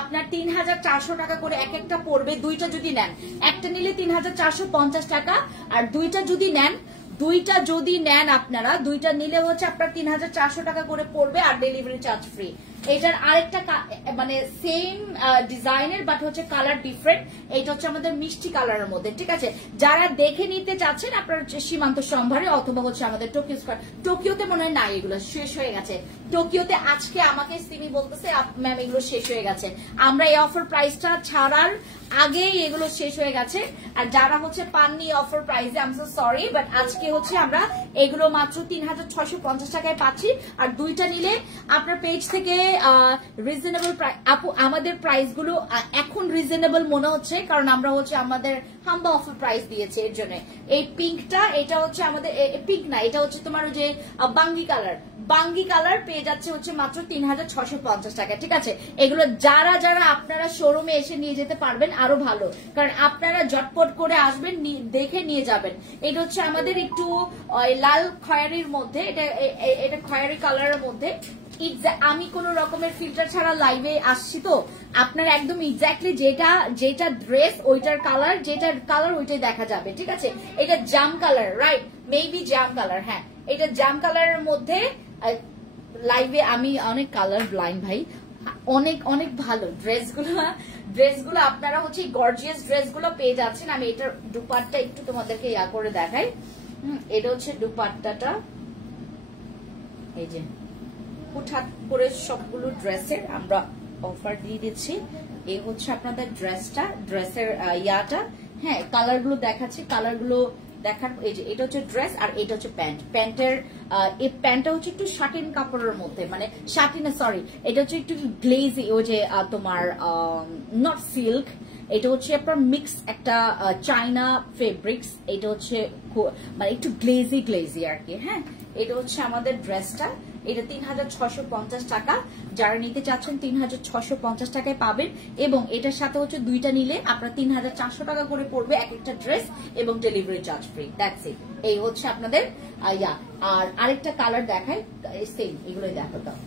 আপনার 3400 টাকা করে এক একটা পড়বে। দুইটা যদি নেন, একটা নিলে 3450 টাকা, আর দুইটা যদি নেন আপনারা, দুইটা নিলে হচ্ছে আপনার 3400 টাকা করে পড়বে আর ডেলিভারি চার্জ ফ্রি। এটার আরেকটা মানে সেম ডিজাইনের বাট হচ্ছে কালার ডিফারেন্ট। এটা হচ্ছে আমাদের মিষ্টি কালারের মধ্যে, ঠিক আছে। যারা দেখে নিতে চাচ্ছেন আপনার সীমান্ত সম্ভারে অথবা হচ্ছে আমাদের টোকিও স্কয়ার, টোকিওতে মনে হয় না, এগুলো শেষ হয়ে গেছে। টোকিওতে আজকে আমাকে সিমি বলতেছে ম্যাম এগুলো শেষ হয়ে গেছে। আমরা এই অফার প্রাইসটা ছাড়ার আগেই এগুলো শেষ হয়ে গেছে। আর যারা হচ্ছে পাননি অফার প্রাইসে, I am so sorry, but আজকে হচ্ছে আমরা এগুলো মাত্র 3650 টাকায় পাচ্ছি। আর দুইটা নিলে আপনার পেজ থেকে রিজনেবল প্রাইস, আপু আমাদের প্রাইস গুলো এখন রিজনেবল মনে হচ্ছে, কারণ আমরা হচ্ছে আমাদের হাম্বা অফার প্রাইস দিয়েছে। এর জন্য এই পিঙ্কটা, এটা হচ্ছে আমাদের পিঙ্ক না, এটা হচ্ছে তোমার যে বাঙ্গি কালার, বাঙ্গি কালার পেয়ে যাচ্ছে হচ্ছে মাত্র 3650 টাকা, ঠিক আছে। এগুলো যারা যারা আপনারা শোরুমে এসে নিয়ে যেতে পারবেন আরো ভালো, কারণ আপনারা জটপট করে আসবেন, দেখে নিয়ে যাবেন। এটা হচ্ছে আমাদের একটু লাল খয়েরির মধ্যে, এটা খয়েরি কালারের মধ্যে। আমি কোন রকমের ফিল্টার ছাড়া লাইভে আসছি, তো আপনারা একদম এক্স্যাক্টলি যেটা ড্রেস ওইটার কালার, যেটার কালার ওইটাই দেখা যাবে, ঠিক আছে। এটা জাম কালার, রাইট, মেবি জাম কালার, হ্যাঁ এটা জাম কালারের মধ্যে। লাইভে আমি অনেক কালার ব্লাইন্ড ভাই, অনেক অনেক ভালো ড্রেসগুলো আপনারা হচ্ছে গর্জিয়াস ড্রেসগুলো পেয়ে যাচ্ছেন। আমি এটার দুপাট্টা একটু তোমাদেরকে ইয়া করে দেখাই। এটা হচ্ছে দুপাট্টাটা, এই যে হুটহাট করে সবগুলো ড্রেসের আমরা অফার দিয়ে দিচ্ছি। এই হচ্ছে আপনাদের ড্রেসটা, ড্রেসের ইয়াটা, হ্যাঁ কালারগুলো দেখাচ্ছি, কালারগুলো দেখার। এই যে এটা হচ্ছে ড্রেস আর এটা হচ্ছে প্যান্ট। প্যান্টের এই প্যান্টটা হচ্ছে একটু শাটিন কাপড়ের মধ্যে, মানে শাটিনা সরি, এটা হচ্ছে একটু গ্লেজি, ওই যে তোমার নট সিল্ক, এটা হচ্ছে আপনার মিক্স একটা চাইনা ফেব্রিক্স। এটা হচ্ছে মানে একটু গ্লেজি আর কি, হ্যাঁ। এটা হচ্ছে আমাদের ড্রেসটা, এটা 3650 টাকা। যারা নিতে চাচ্ছেন 3650 টাকায় পাবেন, এবং এটার সাথে হচ্ছে দুইটা নিলে আপনার 3400 টাকা করে পড়বে এক একটা ড্রেস, এবং delivery charge free, that's it. এই হচ্ছে আপনাদের ইয়া। আর আরেকটা কালার দেখায়, সেম এগুলোই দেখো দাও।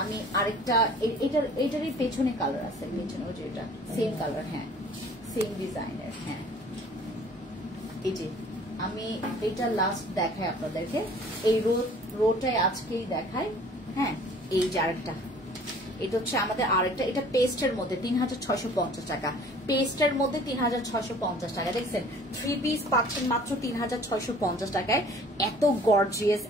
আমি আরেকটা এটারই পেছনে কালার আছে, পেছনে হচ্ছে এটা সেম কালার, হ্যাঁ সেম ডিজাইনের, হ্যাঁ। এই যে আমি এটা লাস্ট দেখাই আপনাদেরকে, এই রোটায় আজকেই দেখাই, হ্যাঁ। এই যে আরেকটা, এটা হচ্ছে আমাদের আরেকটা, এটা পেস্টের মধ্যে 3650 টাকা, পেস্টের মধ্যে 3650 টাকা। দেখছেন 3 পিস পাচ্ছেন মাত্র 3650 টাকায়। এত গর্জিয়াস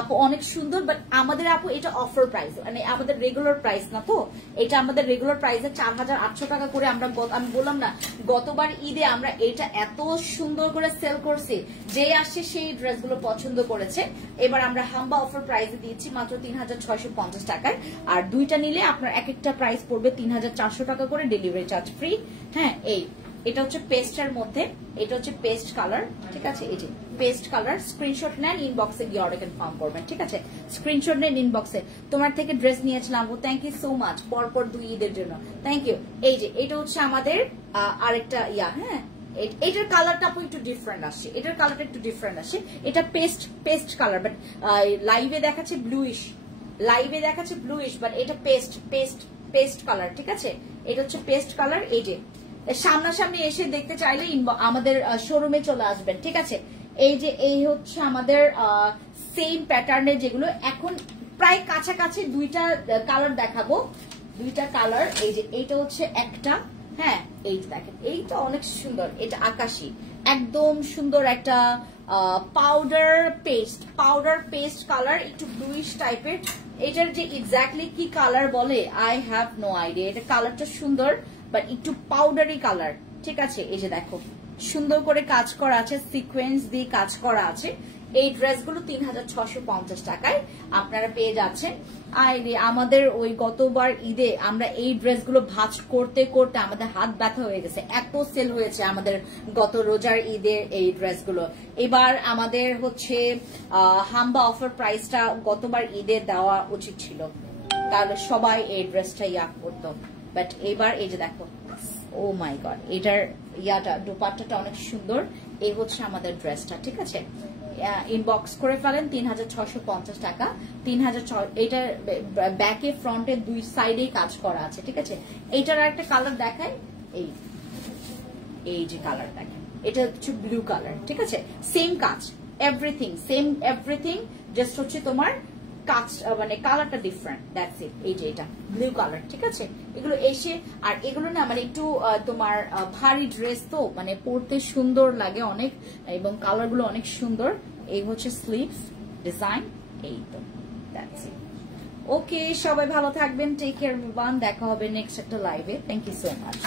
আপু, অনেক সুন্দর। বাট আমাদের আপু এটা অফার প্রাইস, মানে আমাদের রেগুলার প্রাইস না, তো এটা আমাদের রেগুলার প্রাইসে 4800 টাকা করে। আমরা আমি বললাম না, গতবার ঈদে আমরা এটা এত সুন্দর করে সেল করছি, যে আসছে সেই ড্রেসগুলো পছন্দ করেছে। এবার আমরা হাম্বা অফার প্রাইসে দিচ্ছি মাত্র 3650 টাকায়। আর দুইটা নিলে আপনার এক একটা প্রাইস পড়বে 3400 টাকা করে, ডেলিভারি চার্জ ফ্রি, হ্যাঁ। এটা হচ্ছে পেস্টের মধ্যে, এটা হচ্ছে পেস্ট কালার, ঠিক আছে। এই যে পেস্ট কালার, স্ক্রিনশট নেন, ইনবক্সে গিয়ে অর্ডার কনফার্ম করবেন, ঠিক আছে। স্ক্রিনশট নেন ইনবক্সে। তোমার থেকে ড্রেস নিয়েছিলাম, থ্যাংক ইউ সো মাচ, পরপর 2 ঈদের জন্য, থ্যাংক ইউ। এই যে এটা হচ্ছে আমাদের আরেকটা ইয়া, হ্যাঁ। এটার কালারটা আপু একটু ডিফারেন্ট আসছে, এটার কালারটা একটু ডিফারেন্ট আসছে। এটা পেস্ট কালার, বাট লাইভে দেখাচ্ছে ব্লুইশ, বাট এটা পেস্ট কালার, ঠিক আছে। এটা হচ্ছে পেস্ট কালার। এই যে সামনাসামনি এসে দেখতে চাইলে আমাদের শোরুমে চলে আসবেন, ঠিক আছে। এই হচ্ছে আমাদের সেম প্যাটার্নের, যেগুলো এখন প্রায় কাছাকাছি দুইটা কালার দেখাবো, দুইটা কালার। এই যে এইটা হচ্ছে একটা, হ্যাঁ। এই যে দেখেন, এইটা অনেক সুন্দর, এটা আকাশি, একদম সুন্দর একটা পাউডার পেস্ট কালার, একটু ব্লুইশ টাইপের। এটার যে এক্স্যাক্টলি কি কালার বলে আই হ্যাভ নো আইডিয়া। এটা কালারটা সুন্দর, বাট একটু পাউডারি কালার, ঠিক আছে। এই যে দেখো সুন্দর করে কাজ করা আছে, সিকোয়েন্স দিয়ে কাজ করা আছে। এই ড্রেসগুলো 3650 টাকায় আপনারা পেয়ে যাচ্ছেন। আর আমাদের ওই গতবার ঈদে আমরা এই ড্রেসগুলো ভাঁজ করতে করতে আমাদের হাত ব্যথা হয়ে গেছে, এত সেল হয়েছে আমাদের গত রোজার ঈদের এই ড্রেসগুলো। এবার আমাদের হচ্ছে হাম্বা অফার প্রাইসটা গতবার ঈদে দেওয়া উচিত ছিল, তাহলে সবাই এই ড্রেসটা ইয়া করতো। বাট এবার এই যে দেখো, ও মাই গড, এটার ইয়াটা দোপাট্টাটা অনেক সুন্দর। এই হচ্ছে আমাদের ড্রেসটা, ঠিক আছে। ইনবক্স করে ফেলেন, 3650 টাকা। 3600, এটার ব্যাকে ফ্রন্টে দুই সাইডেই কাজ করা আছে, ঠিক আছে। এইটার একটা কালার দেখায়, এই যে কালার দেখেন, এটা হচ্ছে ব্লু কালার, ঠিক আছে। সেম কাজ, এভরিথিং সেম, এভরিথিং জাস্ট হচ্ছে তোমার কাজ মানে কালারটা ডিফারেন্ট, দ্যাটস ইট। এই যে এটা ব্লু কালার, ঠিক আছে? এগুলো এসে আর এগুলো না মানে একটু তোমার ভারী ড্রেস তো মানে পরতে সুন্দর লাগে অনেক, এবং কালার গুলো অনেক সুন্দর। এই হচ্ছে স্লিভস ডিজাইন, এই তো দ্যাটস ইট। ওকে, সবাই ভালো থাকবেন, টেক কেয়ার এভরিওয়ান, দেখা হবে নেক্সট একটা লাইভে। Thank you so much.